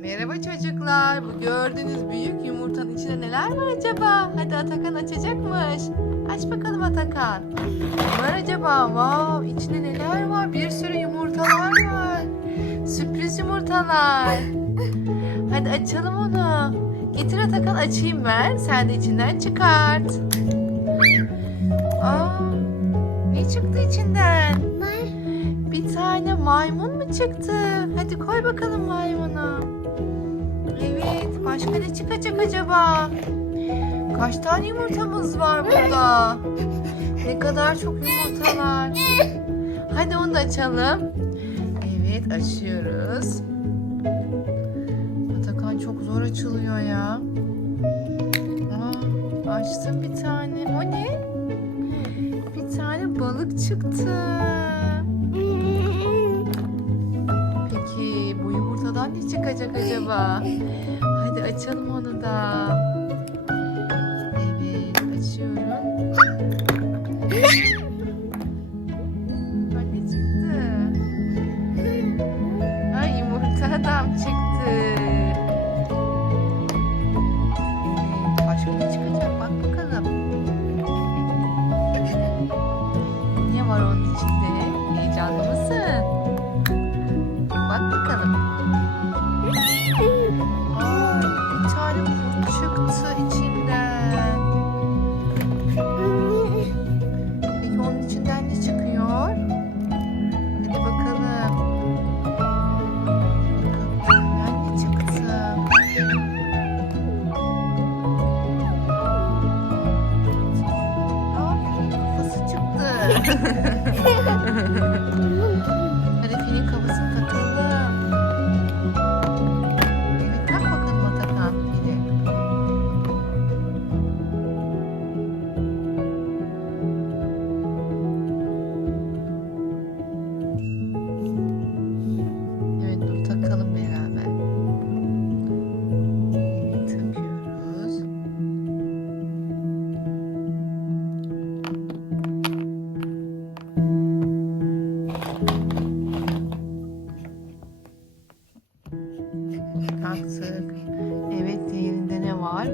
Merhaba çocuklar. Bu gördüğünüz büyük yumurtanın içinde neler var acaba? Hadi Atakan açacakmış. Aç bakalım Atakan. Ne var acaba? Wow, içinde neler var? Bir sürü yumurtalar var. Sürpriz yumurtalar. Hadi açalım onu. Getir Atakan açayım ben. Sen de içinden çıkart. Aa, ne çıktı içinden? Bir tane maymun mu çıktı? Hadi koy bakalım maymunu. Evet, başka ne çıkacak acaba? Kaç tane yumurtamız var burada? Ne kadar çok yumurtalar. Hadi onu da açalım. Evet, açıyoruz. Atakan çok zor açılıyor ya. Aa, açtım bir tane. O ne? Bir tane balık çıktı. Peki bu yumurtadan ne çıkacak acaba? Hadi açalım onu da. Evet açıyorum. Hadi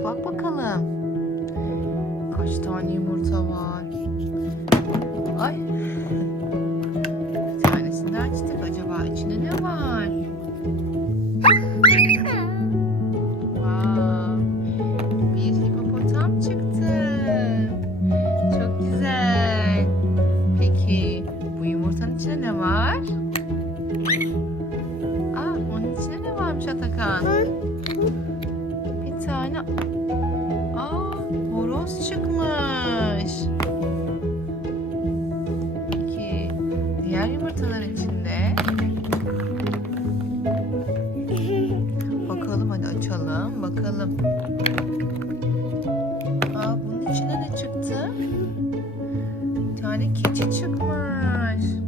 Bak bakalım. Kaç tane yumurta var? Ay. Tane... Aa, horoz çıkmış. Peki, diğer yumurtaların içinde? Bakalım hadi açalım, bakalım. Aa, bunun içinde ne çıktı? Bir tane keçi çıkmış.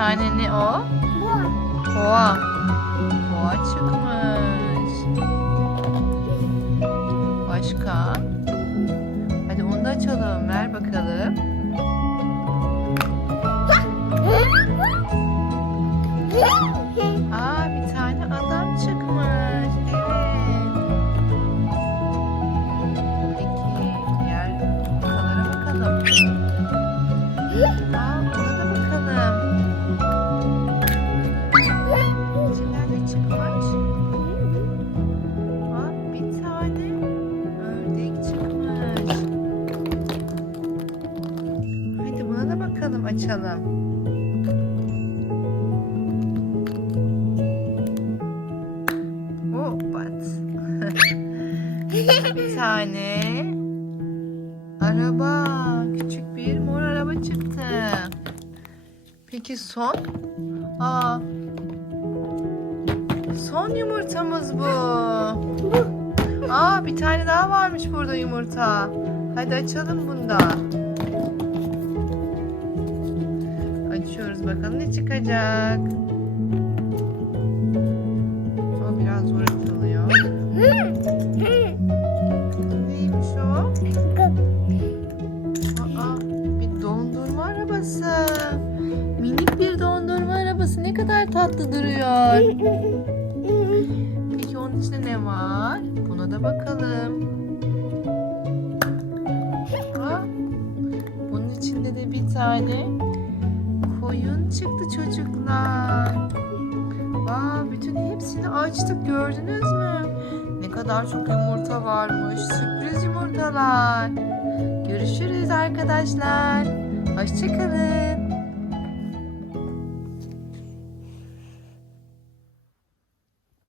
Tane ne o? Boğa. Boğa çıkmış. Başka? Hadi onu da açalım. Ver bakalım. 2 son. Aa. Son yumurtamız bu. Aa bir tane daha varmış burada yumurta. Hadi açalım bunu da. Açıyoruz bakalım ne çıkacak. Arabası ne kadar tatlı duruyor. Peki onun içinde ne var? Buna da bakalım. Aa, bunun içinde de bir tane koyun çıktı çocuklar. Aa, bütün hepsini açtık gördünüz mü? Ne kadar çok yumurta varmış. Sürpriz yumurtalar. Görüşürüz arkadaşlar. Hoşçakalın.